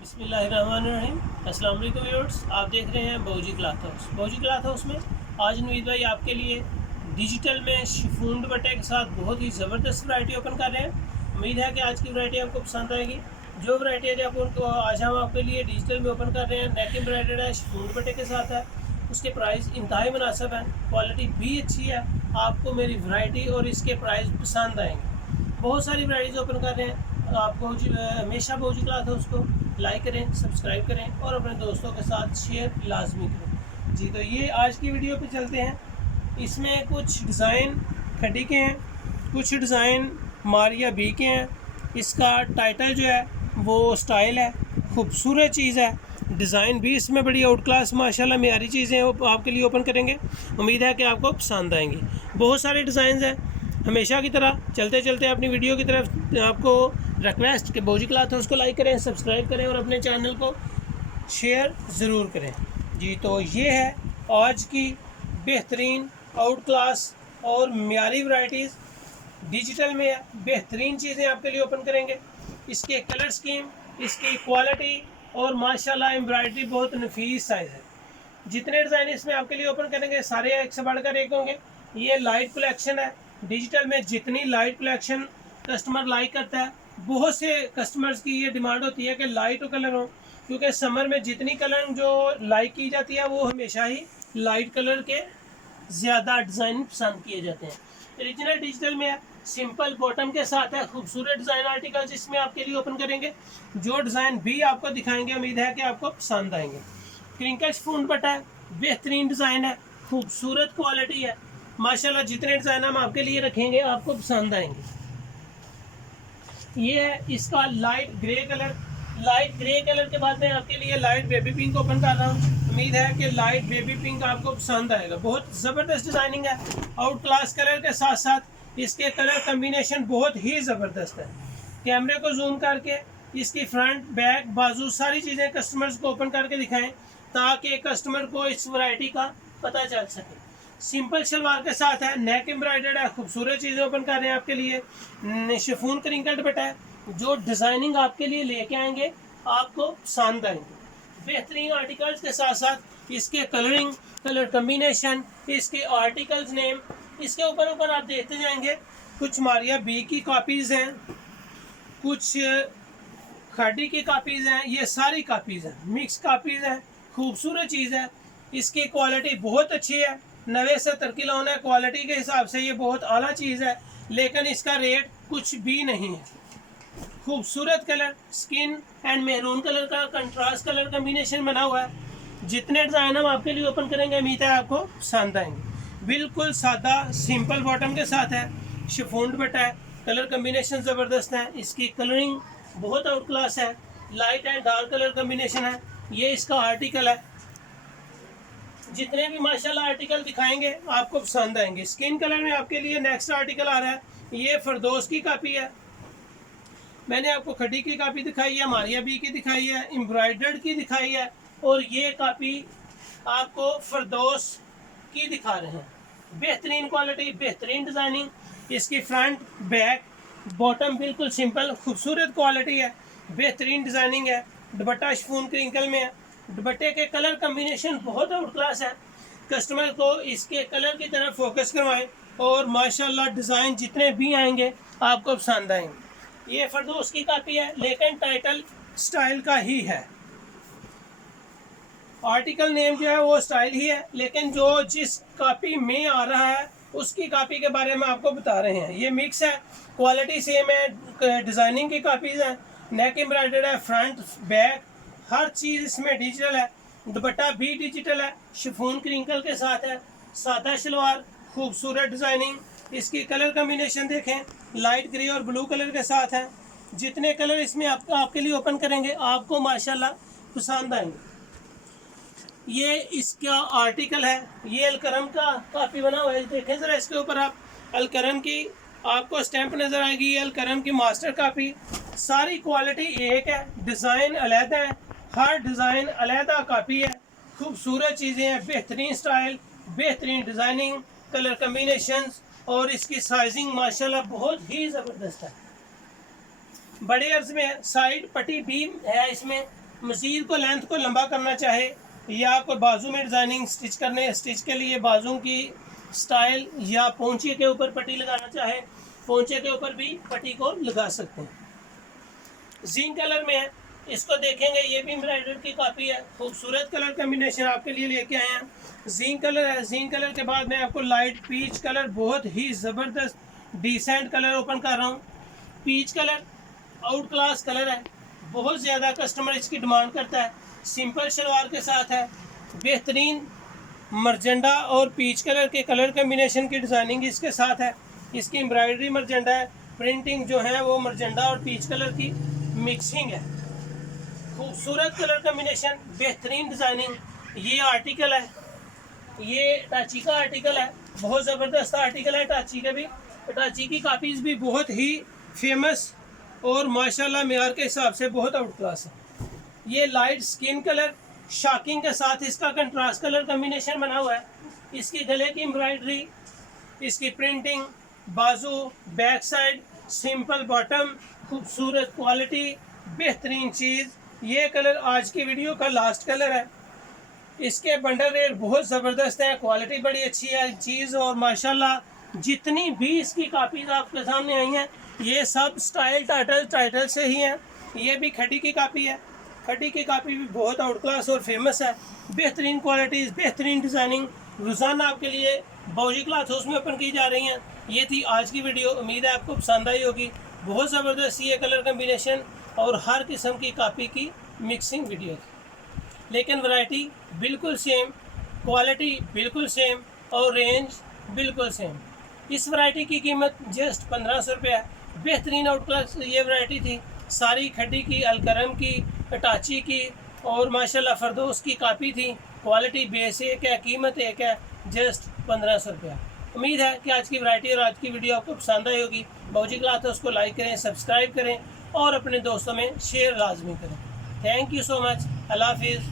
बिस्मिल्लाहिर्रहमानिर्रहीम। अस्सलाम वालेकुम व्यूअर्स, आप देख रहे हैं बहूजी क्लॉथ हाउस। बहूजी क्लॉथ हाउस में आज नवीद भाई आपके लिए डिजिटल में शिफॉन दुपट्टे के साथ बहुत ही ज़बरदस्त वैरायटी ओपन कर रहे हैं। उम्मीद है कि आज की वैरायटी आपको पसंद आएगी। जो वैरायटी आज हम आपके लिए डिजिटल में ओपन कर रहे हैं, नेक एम्ब्रॉयडर्ड है, शिफॉन दुपट्टे के साथ है। उसके प्राइस इंतहाई मुनासिब है, क्वालिटी भी अच्छी है। आपको मेरी वैरायटी और इसके प्राइस पसंद आएंगे। बहुत सारी वैराइटीज़ ओपन कर रहे हैं। आपको हमेशा बहूजी क्लॉथ हाउस को लाइक करें, सब्सक्राइब करें और अपने दोस्तों के साथ शेयर लाजमी करें। जी, तो ये आज की वीडियो पे चलते हैं। इसमें कुछ डिज़ाइन खड्डी के हैं, कुछ डिज़ाइन मारिया बी के हैं। इसका टाइटल जो है वो स्टाइल है, खूबसूरत चीज़ है। डिज़ाइन भी इसमें बड़ी आउट क्लास माशाल्लाह मेयारी चीज़ें वो आपके लिए ओपन करेंगे। उम्मीद है कि आपको पसंद आएंगी। बहुत सारे डिज़ाइन हैं। हमेशा की तरह चलते चलते अपनी वीडियो की तरफ आपको रिक्वेस्ट कि बहूजी क्लॉथ हाउस को लाइक करें, सब्सक्राइब करें और अपने चैनल को शेयर ज़रूर करें। जी, तो ये है आज की बेहतरीन आउट क्लास और म्यारी वैराइटीज़ डिजिटल में बेहतरीन चीज़ें आपके लिए ओपन करेंगे। इसके कलर स्कीम, इसकी क्वालिटी और माशाल्लाह एम्ब्रॉयडरी बहुत नफीस साइज़ है। जितने डिज़ाइन इसमें आपके लिए ओपन करेंगे सारे एक से बढ़कर एक होंगे। ये लाइट कलेक्शन है। डिजिटल में जितनी लाइट कलेक्शन कस्टमर लाइक करता है, बहुत से कस्टमर्स की ये डिमांड होती है कि लाइट कलर हो, क्योंकि समर में जितनी कलर जो लाइक की जाती है वो हमेशा ही लाइट कलर के ज़्यादा डिज़ाइन पसंद किए जाते हैं। ओरिजिनल डिजिटल में है, सिंपल बॉटम के साथ है। खूबसूरत डिज़ाइन आर्टिकल्स इसमें आपके लिए ओपन करेंगे। जो डिज़ाइन भी आपको दिखाएंगे उम्मीद है कि आपको पसंद आएंगे। क्रिंकल शिफॉन दुपट्टा है, बेहतरीन डिज़ाइन है, खूबसूरत क्वालिटी है। माशाल्लाह जितने डिज़ाइन हम आपके लिए रखेंगे आपको पसंद आएंगे। ये है इसका light grey colour. Light grey colour के बाद मैं आपके लिए लाइट बेबी पिंक ओपन कर रहा हूँ। उम्मीद है कि लाइट बेबी पिंक आपको पसंद आएगा। बहुत ज़बरदस्त डिज़ाइनिंग है। आउट क्लास कलर के साथ साथ इसके कलर कम्बिनेशन बहुत ही ज़बरदस्त है। कैमरे को जूम करके इसकी फ्रंट बैक बाजू सारी चीज़ें कस्टमर्स को ओपन करके दिखाएं ताकि कस्टमर को इस वैरायटी का पता चल सके। सिंपल शलवार के साथ है, नेक एम्ब्रॉयडर्ड है। खूबसूरत चीज़ें ओपन कर रहे हैं आपके लिए। शिफॉन क्रिंकल दुपट्टा है। जो डिज़ाइनिंग आपके लिए लेके आएंगे आपको पसंद आएंगे। बेहतरीन आर्टिकल्स के साथ साथ इसके कलरिंग, कलर कम्बिनेशन, इसके आर्टिकल्स नेम, इसके ऊपर ऊपर आप देखते जाएंगे। कुछ मारिया बी की कापीज़ हैं, कुछ खाडी की कापीज़ हैं। ये सारी कापीज़ हैं, मिक्स कापीज़ हैं। खूबसूरत चीज़ है। इसकी क्वालिटी बहुत अच्छी है। 90-70 किलो है। क्वालिटी के हिसाब से ये बहुत आला चीज़ है, लेकिन इसका रेट कुछ भी नहीं है। खूबसूरत colour, skin and maroon colour का कंट्रास्ट कलर कम्बिनेशन बना हुआ है। जितने डिज़ाइन हम आपके लिए ओपन करेंगे उम्मीद है आपको पसंद आएंगे। बिल्कुल सादा सिंपल बॉटम के साथ है, शिफॉन दुपट्टा है। कलर कम्बिनेशन ज़बरदस्त है। इसकी कलरिंग बहुत आउट क्लास है। Light and dark colour combination है। ये इसका आर्टिकल है। जितने भी माशाल्लाह आर्टिकल दिखाएंगे आपको पसंद आएंगे। स्किन कलर में आपके लिए नेक्स्ट आर्टिकल आ रहा है। ये फरदोस की कापी है। मैंने आपको खड्डी की कापी दिखाई है, मारिया बी की दिखाई है, एम्ब्रॉयडर्ड की दिखाई है और ये कापी आपको फरदोस की दिखा रहे हैं। बेहतरीन क्वालिटी, बेहतरीन डिज़ाइनिंग। इसकी फ्रंट बैक बॉटम बिल्कुल सिंपल, खूबसूरत क्वालिटी है। बेहतरीन डिज़ाइनिंग है। दुपट्टा शिफॉन क्रिंकल में है। दुपट्टे के कलर कम्बिनेशन बहुत आउट क्लास है। कस्टमर को इसके कलर की तरफ फोकस करवाएं और माशाल्लाह डिज़ाइन जितने भी आएंगे आपको पसंद आएंगे। ये फरदोस की कापी है, लेकिन टाइटल स्टाइल का ही है। आर्टिकल नेम जो है वो स्टाइल ही है, लेकिन जो जिस कापी में आ रहा है उसकी कापी के बारे में आपको बता रहे हैं। ये मिक्स है, क्वालिटी सेम है। डिज़ाइनिंग की कापीज़ हैं। नेक एम्ब्रॉयडर्ड है, फ्रंट बैक हर चीज़ इसमें डिजिटल है। दुपट्टा भी डिजिटल है, शिफॉन क्रिंकल के साथ है। सादा शलवार, खूबसूरत डिज़ाइनिंग। इसकी कलर कम्बिनेशन देखें, लाइट ग्रे और ब्लू कलर के साथ है। जितने कलर इसमें आपके लिए ओपन करेंगे आपको माशाल्लाह पसंद आएंगे। ये इसका आर्टिकल है। ये अलकरम का काफ़ी बना हुआ है। देखें ज़रा इसके ऊपर आप, अलकरम की आपको स्टैंप नज़र आएगी। ये अलकरम की मास्टर कापी। सारी क्वालिटी एक है, डिज़ाइन अलग है। हर डिज़ाइन अलहदा कापी है। खूबसूरत चीज़ें हैं, बेहतरीन स्टाइल, बेहतरीन डिज़ाइनिंग, कलर कम्बिनेशंस और इसकी साइजिंग माशाल्लाह बहुत ही ज़बरदस्त है। बड़े अर्ज में साइड पट्टी भी है इसमें। मज़ीद को लेंथ को लंबा करना चाहे या कोई बाजू में डिज़ाइनिंग स्टिच के लिए बाजू की स्टाइल या पोंचे के ऊपर पट्टी लगाना चाहे, पोंचे के ऊपर भी पट्टी को लगा सकते हैं। जिंक कलर में है, इसको देखेंगे ये भी एम्ब्रॉयडरी की कॉपी है। खूबसूरत कलर कम्बिनेशन आपके लिए लेके आए हैं। जिंक कलर है। जिंक कलर के बाद मैं आपको लाइट पीच कलर, बहुत ही ज़बरदस्त डिसेंट कलर ओपन कर रहा हूँ। Peach colour out class colour है, बहुत ज़्यादा कस्टमर इसकी डिमांड करता है। सिंपल शलवार के साथ है, बेहतरीन मरजेंडा और पीच कलर के कलर कम्बिनेशन की डिज़ाइनिंग इसके साथ है। इसकी एम्ब्रॉयडरी मरजेंडा है, प्रिंटिंग जो है वो मरजेंडा और पीच कलर की मिक्सिंग है। खूबसूरत कलर कम्बिनेशन, बेहतरीन डिज़ाइनिंग। ये आर्टिकल है, ये टाची का आर्टिकल है, बहुत ज़बरदस्त आर्टिकल है टाची का भी। टाची की कापीज़ भी बहुत ही फेमस और माशाल्लाह मेयार के हिसाब से बहुत आउट क्लास है। ये लाइट स्किन कलर शॉकिंग के साथ इसका कंट्रास्ट कलर कम्बिनेशन बना हुआ है। इसकी गले की एम्ब्रॉयडरी, इसकी प्रिंटिंग, बाजू, बैक साइड, सिंपल बॉटम, खूबसूरत क्वालिटी, बेहतरीन चीज़। ये कलर आज की वीडियो का लास्ट कलर है। इसके बंडल रेट बहुत ज़बरदस्त है, क्वालिटी बड़ी अच्छी है चीज़। और माशाल्लाह जितनी भी इसकी कापीज़ आपके सामने आई हैं ये सब स्टाइल टाइटल से ही हैं। ये भी खड्डी की कापी है, खड्डी की कापी भी बहुत आउट क्लास और फेमस है। बेहतरीन क्वालिटीज़, बेहतरीन डिज़ाइनिंग रोज़ाना आपके लिए बाउजी क्लॉथ हाउस में ओपन की जा रही हैं। ये थी आज की वीडियो, उम्मीद है आपको पसंद आई होगी। बहुत ज़बरदस्त ये कलर कम्बिनेशन और हर किस्म की कापी की मिक्सिंग वीडियो थी, लेकिन वैरायटी बिल्कुल सेम, क्वालिटी बिल्कुल सेम और रेंज बिल्कुल सेम। इस वैरायटी की कीमत जस्ट 1500 रुपये है। बेहतरीन आउट क्लास ये वैरायटी थी, सारी खड्डी की, अलकरम की, टाची की और माशाल्लाह फरदोस की कापी थी। क्वालिटी बेस एक है, कीमत एक है, जस्ट 1500 रुपया। उम्मीद है कि आज की वैरायटी और आज की वीडियो आपको पसंद आई होगी। बाउजी क्लॉथ हाउस को लाइक करें, सब्सक्राइब करें और अपने दोस्तों में शेयर लाजमी करें। Thank you so much. अल्लाह हाफिज़।